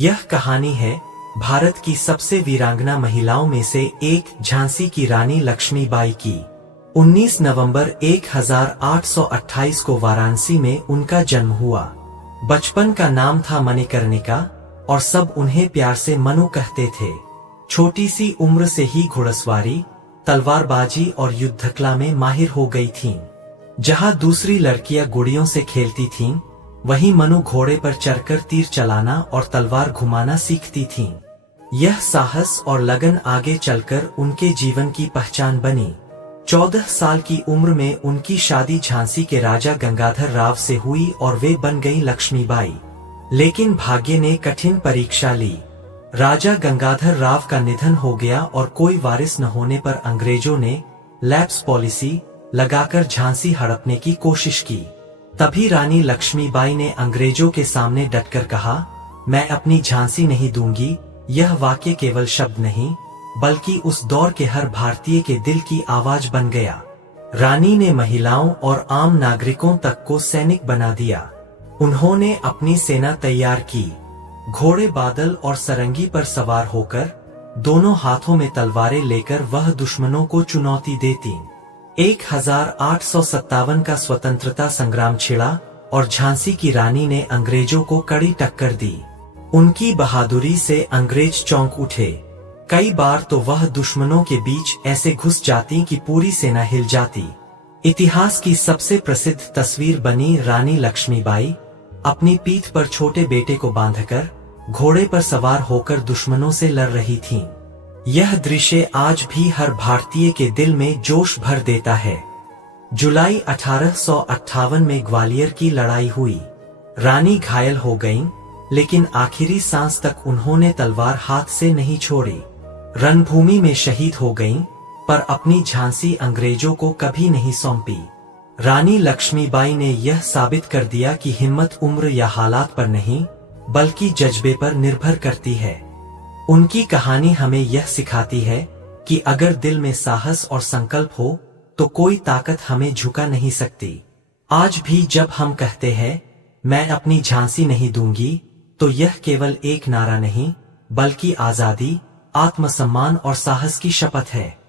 यह कहानी है भारत की सबसे वीरांगना महिलाओं में से एक झांसी की रानी लक्ष्मीबाई की। 19 नवंबर 1828 को वाराणसी में उनका जन्म हुआ। बचपन का नाम था मणिकर्णिका और सब उन्हें प्यार से मनु कहते थे। छोटी सी उम्र से ही घुड़सवारी, तलवारबाजी और युद्धकला में माहिर हो गई थीं। जहां दूसरी लड़कियां गुड़ियों से खेलती थीं, वहीं मनु घोड़े पर चढ़कर तीर चलाना और तलवार घुमाना सीखती थीं। यह साहस और लगन आगे चलकर उनके जीवन की पहचान बनी। 14 साल की उम्र में उनकी शादी झांसी के राजा गंगाधर राव से हुई और वे बन गईं लक्ष्मीबाई। लेकिन भाग्य ने कठिन परीक्षा ली। राजा गंगाधर राव का निधन हो गया और कोई वारिस न होने पर अंग्रेजों ने लैप्स पॉलिसी लगाकर झांसी हड़पने की कोशिश की। तभी रानी लक्ष्मीबाई ने अंग्रेजों के सामने डटकर कहा, मैं अपनी झांसी नहीं दूंगी। यह वाक्य केवल शब्द नहीं, बल्कि उस दौर के हर भारतीय के दिल की आवाज बन गया। रानी ने महिलाओं और आम नागरिकों तक को सैनिक बना दिया। उन्होंने अपनी सेना तैयार की। घोड़े बादल और सरंगी पर सवार होकर, दोनों हाथों में तलवारें लेकर वह दुश्मनों को चुनौती देती। 1857 का स्वतंत्रता संग्राम छिड़ा और झांसी की रानी ने अंग्रेजों को कड़ी टक्कर दी। उनकी बहादुरी से अंग्रेज चौंक उठे। कई बार तो वह दुश्मनों के बीच ऐसे घुस जाती कि पूरी सेना हिल जाती। इतिहास की सबसे प्रसिद्ध तस्वीर बनी रानी लक्ष्मीबाई अपनी पीठ पर छोटे बेटे को बांधकर घोड़े पर सवार होकर दुश्मनों से लड़ रही थीं। यह दृश्य आज भी हर भारतीय के दिल में जोश भर देता है। जुलाई 1858 में ग्वालियर की लड़ाई हुई। रानी घायल हो गईं, लेकिन आखिरी सांस तक उन्होंने तलवार हाथ से नहीं छोड़ी। रणभूमि में शहीद हो गईं, पर अपनी झांसी अंग्रेजों को कभी नहीं सौंपी। रानी लक्ष्मीबाई ने यह साबित कर दिया कि हिम्मत उम्र या हालात पर नहीं, बल्कि जज्बे पर निर्भर करती है। उनकी कहानी हमें यह सिखाती है कि अगर दिल में साहस और संकल्प हो, तो कोई ताकत हमें झुका नहीं सकती। आज भी जब हम कहते हैं, मैं अपनी झांसी नहीं दूंगी, तो यह केवल एक नारा नहीं, बल्कि आजादी, आत्मसम्मान और साहस की शपथ है।